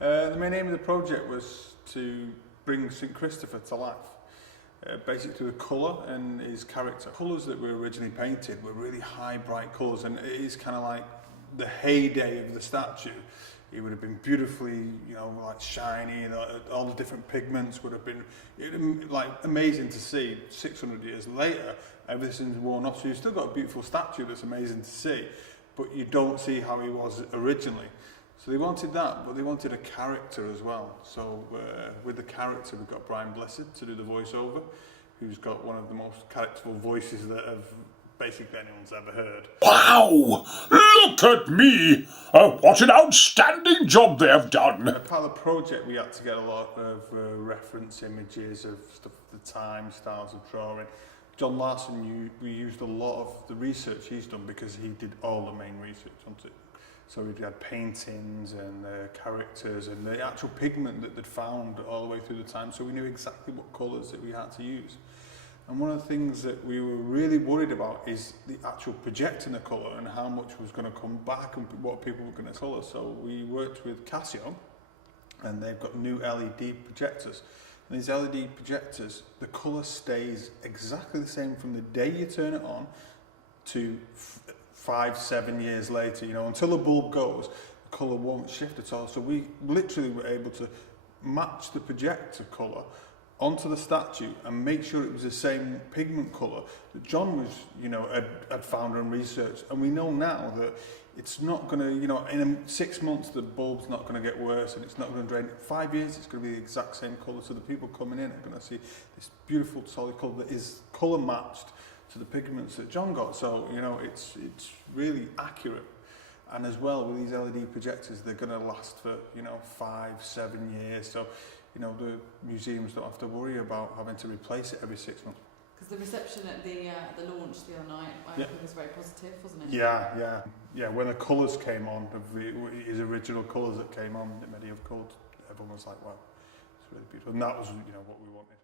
The main aim of the project was to bring St Christopher to life. Basically the colour and his character. Colours that were originally painted were really high, bright colours, and it is kind of like the heyday of the statue. It would have been beautifully, like shiny, and all the different pigments would have been like amazing to see. 600 years later, everything's worn off, so you've still got a beautiful statue that's amazing to see, but you don't see how he was originally. So they wanted that, but they wanted a character as well. So with the character, we've got Brian Blessed to do the voiceover, who's got one of the most characterful voices that basically anyone's ever heard. Wow! Look at me! What an outstanding job they have done! As part of the project, we had to get a lot of reference images of stuff at the time, styles of drawing. John Larson, we used a lot of the research he's done because he did all the main research onto it. So we had paintings and characters and the actual pigment that they'd found all the way through the time, so we knew exactly what colours that we had to use. And one of the things that we were really worried about is the actual projecting the colour and how much was going to come back and what people were going to colour. So we worked with Casio, and they've got new LED projectors. And these LED projectors, the colour stays exactly the same from the day you turn it on to 5-7 years later. Until the bulb goes, the colour won't shift at all. So we literally were able to match the projector colour onto the statue and make sure it was the same pigment colour that John was, had found and researched. And we know now that it's not going to, in 6 months the bulb's not going to get worse and it's not going to drain. 5 years it's going to be the exact same colour, so the people coming in are going to see this beautiful solid colour that is colour matched to the pigments that John got. So, it's really accurate. And as well, with these LED projectors, they're going to last for, 5-7 years. So, the museums don't have to worry about having to replace it every 6 months. Because the reception at the launch the other night, I think was very positive, wasn't it? Yeah. When the colours came on, his original colours that came on, the medieval colours, everyone was like, wow, it's really beautiful. And that was, what we wanted.